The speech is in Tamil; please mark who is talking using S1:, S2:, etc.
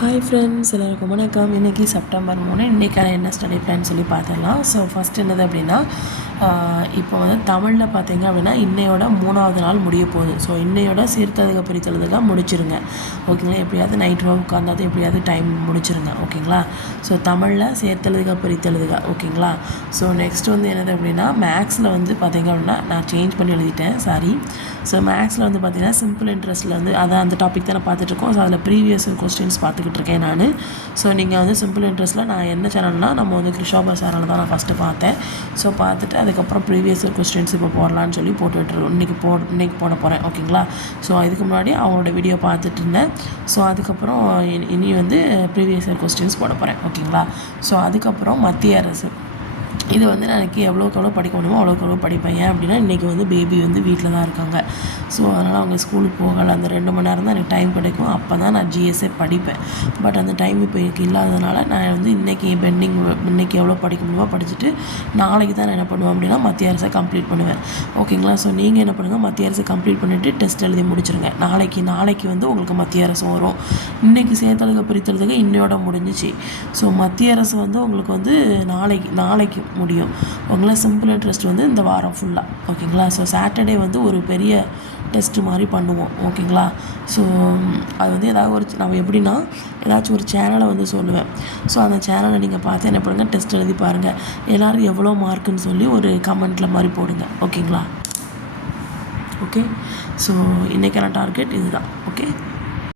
S1: ஹாய் ஃப்ரெண்ட்ஸ் எல்லாருக்கும் வணக்கம். இன்றைக்கி செப்டம்பர் மூணு. இன்றைக்கான என்ன ஸ்டடி பிளான் சொல்லி பார்த்துடலாம். ஸோ ஃபஸ்ட் என்னது அப்படின்னா இப்போ வந்து தமிழில் பார்த்தீங்க அப்படின்னா இன்னையோட மூணாவது நாள் முடிய போகுது. ஸோ இன்னையோட சீர்த்ததுக பிரித்தெழுதுக முடிச்சிருங்க. ஓகேங்களா? எப்படியாவது நைட் வரை உட்காந்தாது எப்படியாவது டைம் முடிச்சிருங்க. ஓகேங்களா? ஸோ தமிழில் சேர்த்தெழுதுக பிரித்தெழுதுக ஓகேங்களா? ஸோ நெக்ஸ்ட் வந்து என்னது அப்படின்னா மேக்ஸில் வந்து பார்த்தீங்க அப்படின்னா நான் சேஞ்ச் பண்ணி எழுதிட்டேன். சாரி ஸோ மேக்ஸில் வந்து பார்த்தீங்கன்னா சிம்பிள் இன்ட்ரெஸ்ட்டில் வந்து அதான் அந்த டாபிக் தான் நான் பார்த்துட்ருக்கோம் ஸோ அதில் ப்ரீவியஸ் கொஸ்டின்ஸ் பார்த்துக்கிட்டு இருக்கேன் நான். ஸோ நீங்கள் வந்து சிம்பிள் இன்ட்ரெஸ்ட்டில் நான் என்ன சேனல்னால் நம்ம வந்து கிருஷாபா சேனல் தான் நான் ஃபஸ்ட்டு பார்த்தேன். ஸோ பார்த்துட்டு அதுக்கப்புறம் ப்ரீவியஸ் கொஸ்டின்ஸ் இப்போ போடலான்னு சொல்லி போட்டுட்ருக்கோம் இன்றைக்கி போ இன்றைக்கி போட போகிறேன் ஓகேங்களா ஸோ இதுக்கு முன்னாடி அவங்களோட வீடியோ பார்த்துட்டு இருந்தேன். ஸோ அதுக்கப்புறம் இனி- இனி வந்து ப்ரீவியஸ் கொஸ்டின்ஸ் போட போகிறேன் ஓகேங்களா ஸோ அதுக்கப்புறம் மத்திய அரசு இது வந்து நான் எனக்கு எவ்வளோக்கு எவ்வளோ படிக்க முடியுமோ அவ்வளோக்கு எவ்வளோ படிப்பேன். ஏன் அப்படின்னா இன்றைக்கி வந்து பேபி வந்து வீட்டில் தான் இருக்காங்க. ஸோ அதனால் அவங்க ஸ்கூலுக்கு போகலை. அந்த ரெண்டு மணி நேரம் தான் எனக்கு டைம் கிடைக்கும். அப்போ தான் நான் ஜிஎஸ்ஏ படிப்பேன். பட் அந்த டைம் இப்போ எனக்கு இல்லாததுனால நான் வந்து இன்றைக்கி பெண்டிங் இன்றைக்கி எவ்வளோ படிக்க முடியுமோ படிச்சுட்டு நாளைக்கு தான் நான் என்ன பண்ணுவேன் அப்படின்னா மத்திய அரசை கம்ப்ளீட் பண்ணுவேன். ஓகேங்களா ஸோ நீங்கள் என்ன பண்ணுங்கள் மத்திய அரசை கம்ப்ளீட் பண்ணிவிட்டு டெஸ்ட் எழுதி முடிச்சிருங்க. நாளைக்கு நாளைக்கு வந்து உங்களுக்கு மத்திய அரசு வரும். இன்றைக்கி சேர்த்தலுக்கு பிரித்தலுக்கு இன்னையோட முடிஞ்சிச்சு. ஸோ மத்திய அரசு வந்து உங்களுக்கு வந்து நாளைக்கு நாளைக்கு முடியும். உங்களை சிம்பிள் இன்ட்ரெஸ்ட் வந்து இந்த வாரம் ஃபுல்லாக ஓகேங்களா ஸோ சாட்டர்டே வந்து ஒரு பெரிய டெஸ்ட்டு மாதிரி பண்ணுவோம். ஓகேங்களா ஸோ அது வந்து ஏதாவது ஒரு நம்ம எப்படின்னா ஏதாச்சும் ஒரு சேனலை வந்து சொல்லுவேன். ஸோ அந்த சேனலை நீங்கள் பார்த்து என்ன பண்ணுங்கள் டெஸ்ட் எழுதி பாருங்கள் எல்லோரும் எவ்வளோ மார்க்குன்னு சொல்லி ஒரு கமெண்ட்டில் மாதிரி போடுங்க. ஓகேங்களா ஓகே ஸோ இன்றைக்கான டார்கெட் இதுதான். ஓகே